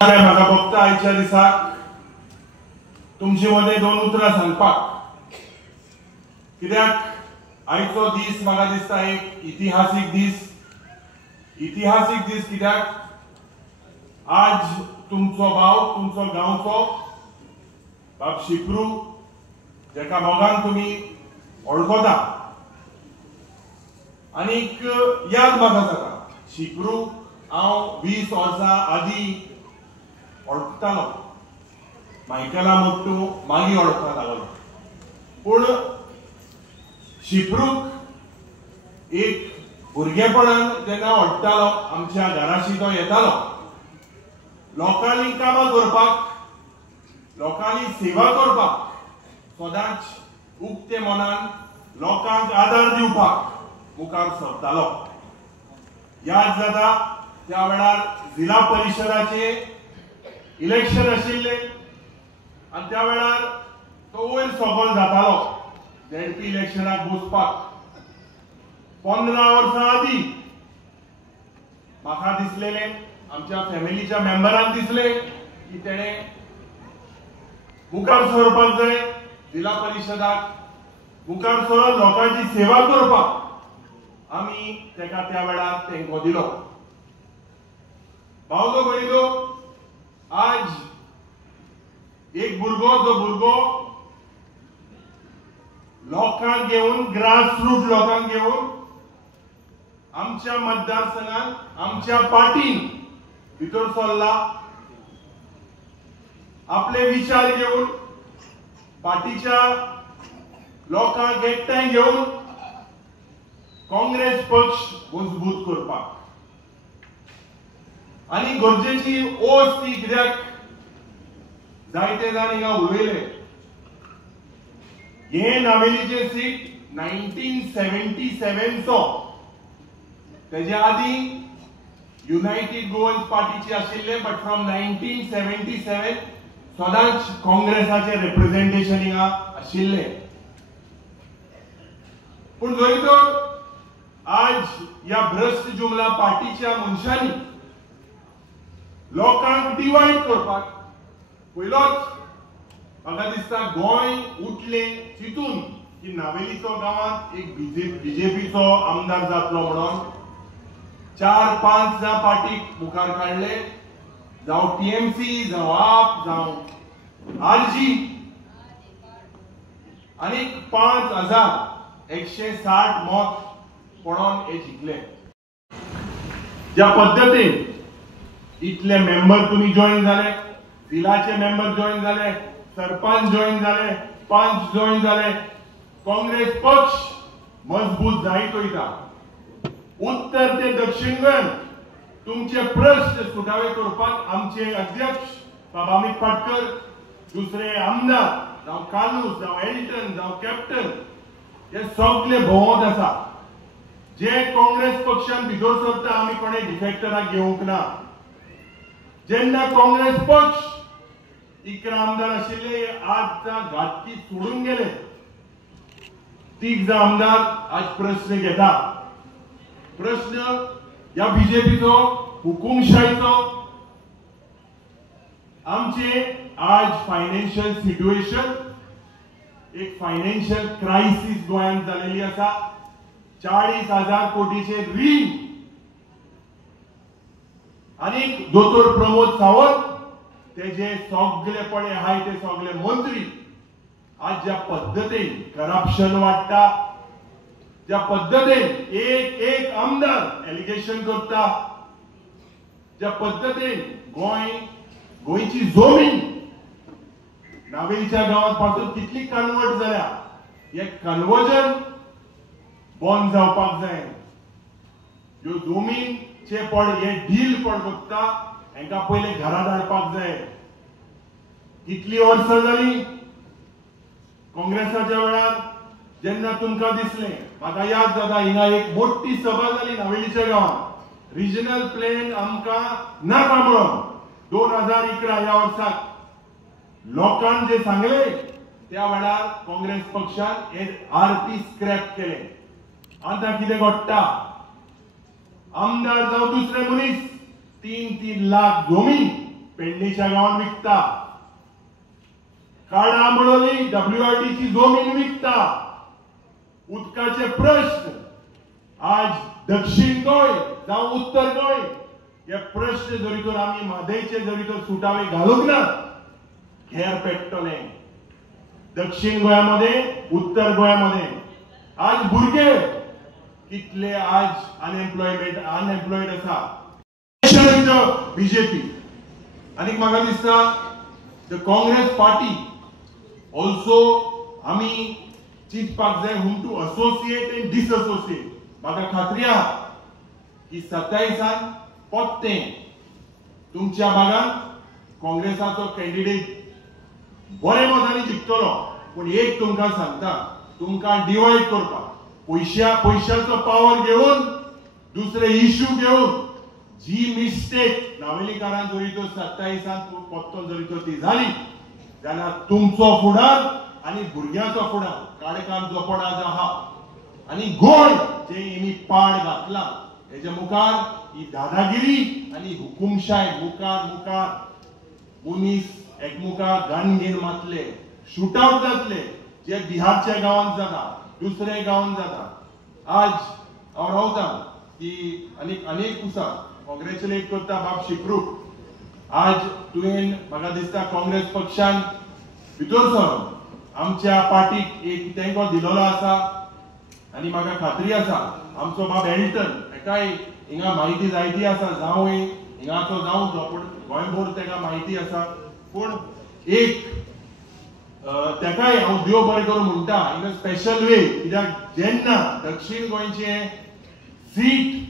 म्हाका फक्त आयच्या दिसाक तुमचे मदें दोन उतरां सांगपाक, कित्याक आयचो दीस म्हाका दिसता एक इतिहासीक दीस कित्याक आज तुमचो भाव, तुमचो गांवचो बाब शिप्रू, जेका मोगान तुमी वळखता, आनीक याद म्हाका जाता शिप्रू हांव 20 वर्सां आदीं वळखतालो, मायकला मोट्टू मागीर वळखपाक लागलो. पूण शिप्रूक एक भुरगेपणान जेन्ना वडटालो, आमच्या घराशी तो येतालो, लोकांनी कामां करपाक, लोकांनी सेवा करपाक, सदांच उक्ते मनान लोकांक आदार दिवपाक मुखार सरतालो. याद जाता त्या वेळार जिल्हा परिशदाचे इलेक्शन आशिल्ले आनी त्या वेळार तो वयर सकयल जातालो झेडपी इलेक्शनाक बसपाक. 15 वर्सां आदीं म्हाका दिसलेलें, आमच्या फॅमिलीच्या मेंबरांक दिसले की तेणें मुखार सरपाक जाय, जिल्हा परिशदाक मुखार सरून लोकांची सेवा करपाक आमी तेका त्या वेळार तेंको दिलो. भावलो भयलो, आज एक भुरगो लोकांक घेवन, ग्रासरूट लोकांक घेवन आमच्या मतदारसंघात, आमच्या पार्टीन भितर सरला, आपले विचार घेवन पार्टीच्या लोकांक एकठांय घेवन काँग्रेस पक्ष मजबूत करपाक. आनी गरजेची ओस ती, कित्याक जायते जाण हिंगा उलयले, हे नावेलीचे सीट 1977 चो, तेजे आदीं युनायटेड गोवन्स पार्टीचे आशिल्ले, बट फ्रॉम 1977 सदांच काँग्रेसाचे रिप्रेझेंटेशन हिंगा आशिल्ले. पूण जरी तर आज ह्या भ्रष्ट जुमला पार्टीच्या मनशांनी लोकांक डिवायड करपाक, पयलोच म्हाका दिसता गोंय उठलें चिंतून की नावेलीचो गांवांत एक बीजेपीचो आमदार जातलो म्हणून 4-5 पार्टीक मुखार काडले, जावं टीएमसी, जावं आप, जावं आरजी, आनी 5160 मत पडोवन हे जिखले. ज्या पद्दतीन इतले मेंबर तुम्ही जॉईन झाले, जिल्हाचे मेंबर जॉईन झाले, सरपंच जॉईन झाले, पंच जॉईन झाले, काँग्रेस पक्ष मजबूत जायत वयता. उत्तर ते दक्षिण गोंय तुमचे प्रश्न सुटावे करपाक आमचे अध्यक्ष बाबा अमित पाटकर, दुसरे आमदार जावं कालूस, जावं एल्टन, जावं कॅप्टन, हे सगळे भोंवत आसा. जे काँग्रेस पक्षान भितर सरता, आमी कोणे डिफेक्टराक घेवंक ना. जेन्ना काँग्रेस पक्ष 11 आमदार आशिल्ले, आज घाटकी सोडून गेले, 3 आमदार आज प्रश्न घेता. प्रश्न या बीजेपीचो, हुकुमशाहीचो, आमचे आज फायनान्शियल सिच्युएशन, एक फायनान्शियल क्रायसिस गोंयांत जालेली आसा. 40,000 कोटीचे रीण, आणि दोतोर प्रमोद सावंत, तेजे सगळे पळे हाय ते सगळे मंत्री आज ज्या पद्धतीन करप्शन वाडटा, ज्या पद्धतीन एक आमदार एलिगेशन करता, ज्या पद्धतीन गोंयची जमीन नावेलीच्या गांवांत पासून कितली कन्वर्ट जाल्या, हे कन्वर्जन बंद जावपाक जाय. ह्यो जमीनचे पड, हे डील पड बघता, हांकां पयले घरा धाडपाक जाय. कितली वर्सां जाली काँग्रेसाच्या वेळार, जेन्ना तुमकां दिसलें, म्हाका याद जाता हिंगा एक मोठी सभा जाली नावेलीच्या गांवांत, रिजनल प्लॅन आमकां नाका म्हणून 2011 ह्या वर्साक लोकांनी जे सांगले, त्या वेळार काँग्रेस पक्षान हे आरपी स्क्रॅप केले. आता कितें घडटा, आमदार जावं दुसरे मनीस 3-3 लाख जमीन पेडणेच्या गावात विकता, काडामळोली WRD ची जमीन विकता, उदकाचे प्रश्न आज दक्षिण गोय जावं उत्तर गोय हे प्रश्न जरी तर आम्ही म्हादयचे जरी तर सुटावे घालूंक ना घेर पेटतले. दक्षिण गोयामध्ये उत्तर गोयामध्ये आज भुरगे कितले आज अनएम्प्लॉयड आसा. बीजेपी आणि म्हाका दिसता द काँग्रेस पार्टी ऑल्सो आम्ही चिंतपाक जाय हूम टू असोसिएट एंड डिसअसोसिएट. म्हाका खात्री आहा की 27 पत्ते तुमच्या भागात काँग्रेसाचो कॅन्डिडेट बरे मतांनी जिखतलो. पण एक तुमकां सांगता, तुमकां डिवायड करपाक पैशाचो पावर घेऊन दुसरे इश्यू घेऊन जी मिस्टेक नावेलीकारान जरी तो 27 पत्तो जरी तो ती झाली जाल्यार तुमचो फुडार आणि भुरग्याचो फुडार काडकाम जोपड आज आहा आणि गोंय जे इनी पाड घातला हेजे मुखार ही दादागिरी आणि हुकुमशाय मुखार मनीस एकमुखार गन घेवन मातले, शूटआउट जातले जे बिहारच्या गावांत जाता, दुसरे गावांत जाता. आज हांव रावता की अनेक दिसा कॉंग्रॅच्युलेट करता बाब शिप्रूक. आज तुवें म्हाका दिसता काँग्रेस पक्षान भितर सरून आमच्या पार्टीक एक तेंको दिलेलो आसा आणि म्हाका खात्री आसा आमचो बाब एल्टन एकाय हिंगा म्हायती जायती आसा, जावं हिंगाचो जावं झोपड गोंयभर तेका म्हायती आसा. पूण एक तेकाय हांव देव बरें करूं म्हणटा इन अ स्पेशल वे, कित्याक जेन्ना दक्षिण गोंयचे सीट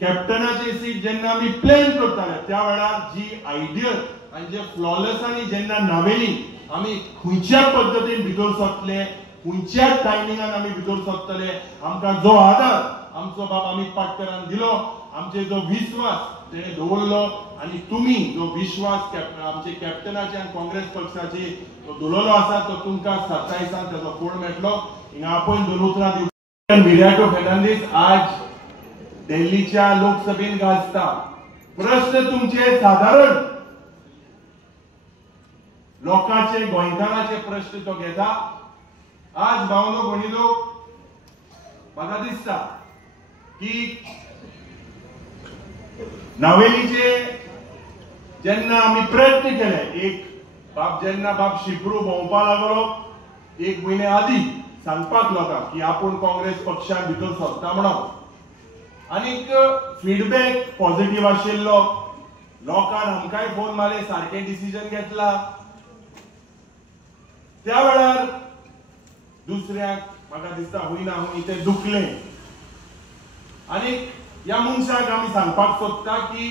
कॅप्टनाचे सीट जेन्ना आमी प्लॅन करताले त्या वेळार जी आयडियल आनी जे फ्लॉलेसांनी जेन्ना नावेली आमी खंयच्या पद्दतीन भितर सरतले, खंयच्या टायमिंगान आमी भितर सरतले, आमकां जो आदार आमचो बाब अमित पाटकरान दिलो, आमचे जो विश्वास तेणे दवरलो आणि तुम्ही जो विश्वास आमचे कॅप्टनाचे आणि काँग्रेस पक्षाचे तो दवरलो आसा तो तुमकां 27 तेजो फळ मेळटलो. हिंगा आपण दोन उतरां दिवं. विराटो फर्नांडीस आज दिल्लीच्या लोकसभेन गाजता. प्रश्न तुमचे साधारण लोकांचे गोंयकारांचे प्रश्न तो घेता. आज भावनो भणिलो म्हाका दिसता की नावेलीचे जेन्ना आमी प्रयत्न केले, एक जेन्ना बाब शिप्रू भोंवपा लागलो एक म्हयने आदी सांगपाक लोकांक की आपूण काँग्रेस पक्षान भितर सरता म्हणून, आनीक फीडबॅक पॉझिटिव्ह आशिल्लो. लोकांन आमकांय फोन मारले सारकें डिसिजन घेतला. त्या वेळार दुसऱ्याक म्हाका दिसता हुयना हुंय ते दुखले. आनी ह्या मनशाक आमी सांगपाक सोदता की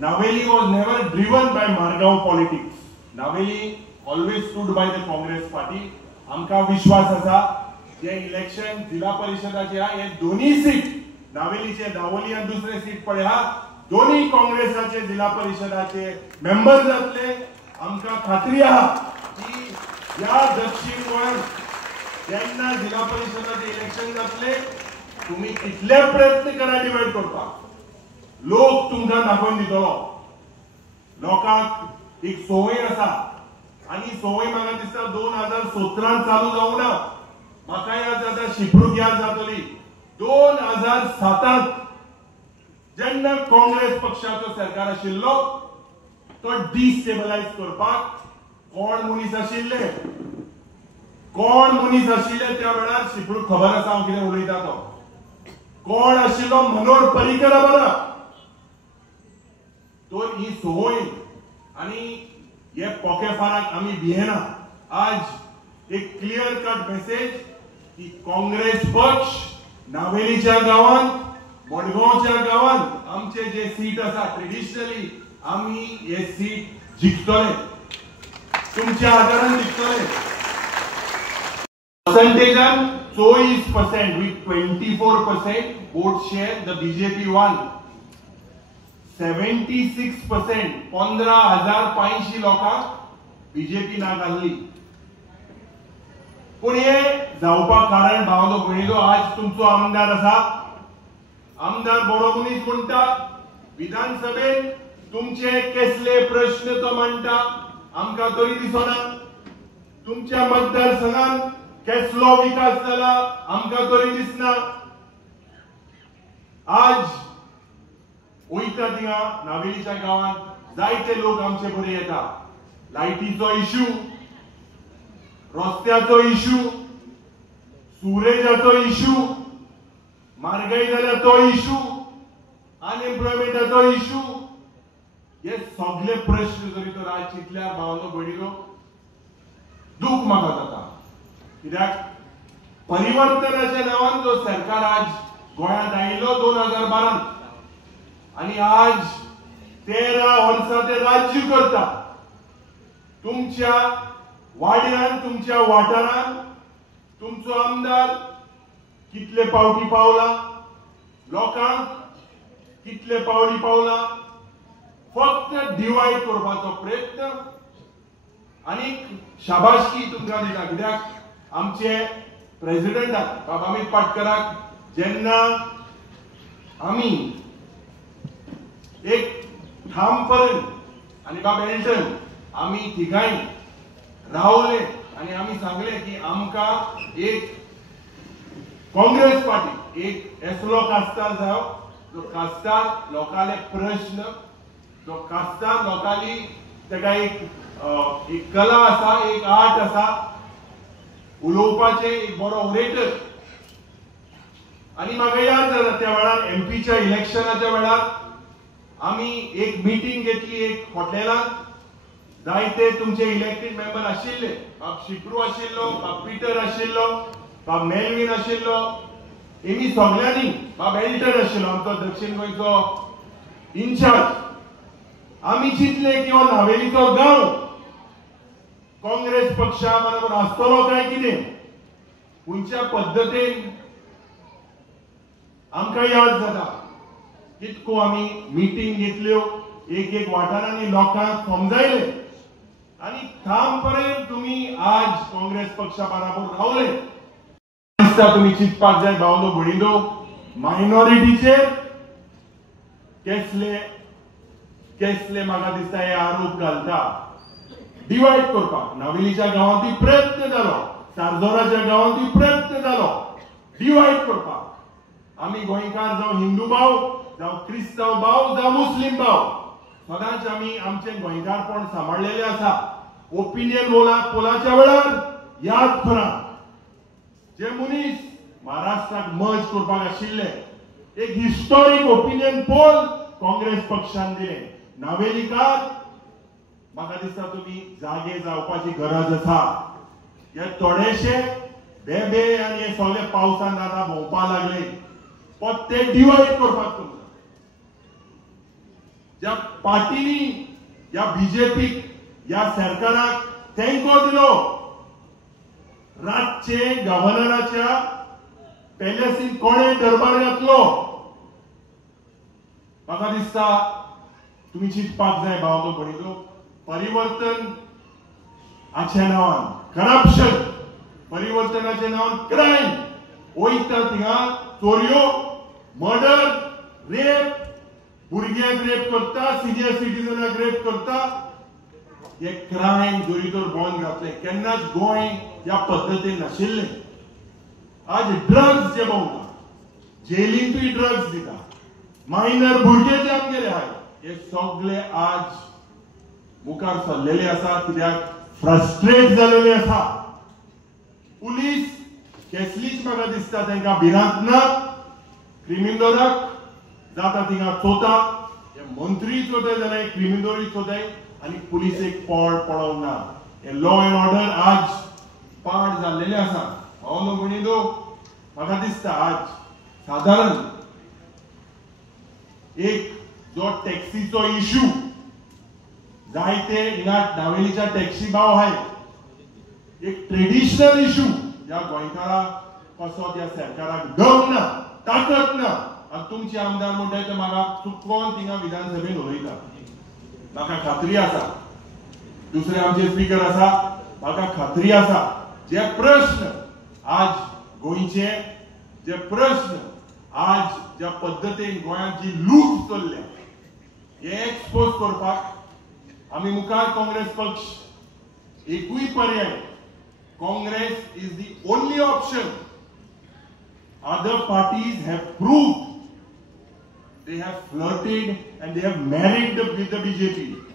Navelim was never driven by Margao politics. Navelim always stood by the Congress party. आमकां विश्वास आसा जे इलेक्शन जिल्हा परिषदाचे हा हे दोन्ही सीट नावेलीचे दावोली आनी दुसरे सीट पळय हा दोन्ही काँग्रेसाचे जिल्हा परिषदाचे मेंबर जातले. आमकां खात्री आहा की ह्या दक्षिण गोंयांत जेन्ना जिल्हा परिषदाचे इलेक्शन जातले तुम्ही कितले प्रयत्न करा डिवाइड करपाक, लोक तुमकां दाखोवन दितलो. लोकांक एक संवय आसा आनी संवय म्हाका दिसता 2017 चालू जावं ना. म्हाका याद जाता शिप्रूक याद जातली 2007 जेन्ना काँग्रेस पक्षाचो सरकार आशिल्लो तो डिस्टेबलायज करपाक कोण मनीस आशिल्ले त्या वेळार शिप्रूक खबर आसा हांव कितें उलयता तो. कोण आशिल्लो मनोहर पर्रीकर बरा. तो ही संवय आनी हे पोकेफाराक आमी भियेना. आज एक क्लियर कट मेसेज की काँग्रेस पक्ष नावेलीच्या गावांत मडगांवच्या गावांत आमचे जे सीट आसा ट्रेडिशनली आमी हे सीट जिखतले, तुमच्या आदारान जिखतले. पर्सेंटेजान 24% with 24% vote share the BJP won. 76% 15,500 लोकांक बीजेपी ना घाल्ली. पूण हे जावपाक कारण भावनो भयणीलो आज तुमचो आमदार आसा. आमदार बरो मनीस म्हणटा विधानसभेत तुमचे कसले प्रश्न तो मांडटा आमकां तरी दिसना. तुमच्या मतदारसंघात कसलो विकास जाला आमकां तरी दिसना. आज वयता थिंगा नावेलीच्या गांवांत जायते लोक आमचे बरे येता. लायटीचो इश्यू, रस्त्याचो इश्यू, सुरेजाचो इश्यू, म्हारगाय जाल्या तो इश्यू, अनएम्प्लॉयमेंटाचो इश्यू, हे सगळे प्रश्न जरी तो राज चिंतल्यार भावनो भयणीनो दूख म्हाका जाता. कित्याक परिवर्तनाच्या नांवान जो सरकार आज गोंयांत आयिल्लो 2012 आणि आज 13 वर्सां ते राज्य करता. तुमच्या वाड्यान तुमच्या वाठारान तुमचो आमदार कितले पावटी पावला, लोकांक कितले पावली पावला, फक्त डिवायड करपाचो प्रयत्न. आणि शाबासकी तुमकां दिता. कित्याक आमचे प्रेसिडेंटाक बाबा अमित पाटकराक जेन्ना आमी एक ठामपणान आणि बाबा एल्टन आमी तिगाय रावले आणि आमी सांगले की आमकां एक काँग्रेस पार्टी एक असलो कास्तार जाव जो कास्तार लोकांले प्रश्न, जो कास्तार लोकांली तेका एक कला आसा, एक आर्ट आसा, उलोवपाचे एक बरो ऑरेटर. आणि म्हाका याद जाता त्या वेळार एमपीच्या इलेक्शनाच्या वेळार आमी एक मीटिंग घेतली एक हॉटेलांत. जायते तुमचे इलेक्टेड मेंबर आशिल्ले. बाब शिप्रू आशिल्लो, बाब पीटर आशिल्लो, बाब मेलविन आशिल्लो, हेमी सगळ्यांनी, बाब एल्टन आशिल्लो आमचो दक्षिण गोंयचो इन्चार्ज. आमी चिंतले की हो नावेलीचो गांव काँग्रेस पक्षा बरोबर आसतलो काय कितें. खंयच्या पद्दतीन आमकां याद जाता कितको आमी मिटींग घेतल्यो, एक एक वाठारांनी लोकांक समजायले आणि ठामपणे तुम्ही आज काँग्रेस पक्षा बरोबर रावले. तुम्ही चिंतपाक जाय भावनो भयणीनो, मायनॉरिटीचेर कसले कसले म्हाका दिसता हे आरोप घालता. डिवायड करपाक नावेलीच्या गांवांतूय प्रयत्न जालो, सारजोराच्या गांवांतूय प्रयत्न जालो डिवायड करपाक. आमी गोंयकार जावं हिंदू भाव, जावं क्रिस्तांव भाव, जावं मुस्लिम भाव, सदांच आमी आमचे गोंयकारपण सांबाळलेले आसा. ओपिनियन पोलाच्या वेळार याद करा जे मनीस महाराष्ट्राक मर्ज करपाक आशिल्ले, एक हिस्टॉरीक ओपिनियन पोल काँग्रेस पक्षान दिले. नावेलीकार म्हाका दिसता तुम्ही जागे जावपाची गरज आसा. हे थोडेशे बेबे आनी हे सगळे पावसान आतां भोंवपा लागले, पण ते डिवायड करपाक तुमकां ज्या पार्टीनी या बीजेपीक या सरकाराक तेंको दिलो, रातचे गव्हर्नराच्या पॅलेसीन कोणे दरबार घातलो. म्हाका दिसता तुम्ही चिंतपाक जाय भावनो भयणीनो, परिवर्तन हाच्या नांवान करप्शन, परिवर्तनाच्या नांवान क्रायम वयता थिंगा चोरयो, मर्डर, रेप, भुरग्यांक रेप करता, सिनियर सिटीजनाक रेप करता. हे क्रायम जरी तर बंद घातले केन्नाच गोंय ह्या पद्दतीन नाशिल्ले. आज ड्रग्स जे भोंवता, जेलींतूय ड्रग्स दिता, मायनर भुरगे जे आमगेले आहाय हे सगळे आज मुखार सरलेले आसा. कित्याक फ्रस्ट्रेट जालेले आसा. पुलीस कसलीच म्हाका दिसता तांकां भिरांत ना. क्रिमिनलाक जाता थिंगा चोता, हे मंत्री चोताय जाल्यार क्रिमिनलूय चोताय आणि पुलिसेक पडोवंक ना. हे लॉ अँड ऑर्डर आज पाड जाल्लेले आसा. भावनो भयणीनो, म्हाका दिसता आज साधारण एक जो टॅक्सीचो इश्यू, जायते हिंगा नावेलीच्या टॅक्सी भाव आहाय, एक ट्रेडिशनल इश्यू ज्या गोंयकाराक कसो त्या सरकाराक दम ना, ताकद ना. आणि तुमचे आमदार म्हणटाय ते म्हाका चुकोवन थिंगा विधानसभेन उलयता. म्हाका खात्री आसा, दुसरे आमचे स्पीकर आसा, म्हाका खात्री आसा जे प्रश्न आज गोंयचे, जे प्रश्न आज ज्या पद्दतीन गोंयांत जी लूट चल्ल्या, हे एक्सपोज करपाक आमी मुखार काँग्रेस पक्ष एकूय पर्याय Congress is the only option. Other parties have proved they have flirted and they have married with the BJP.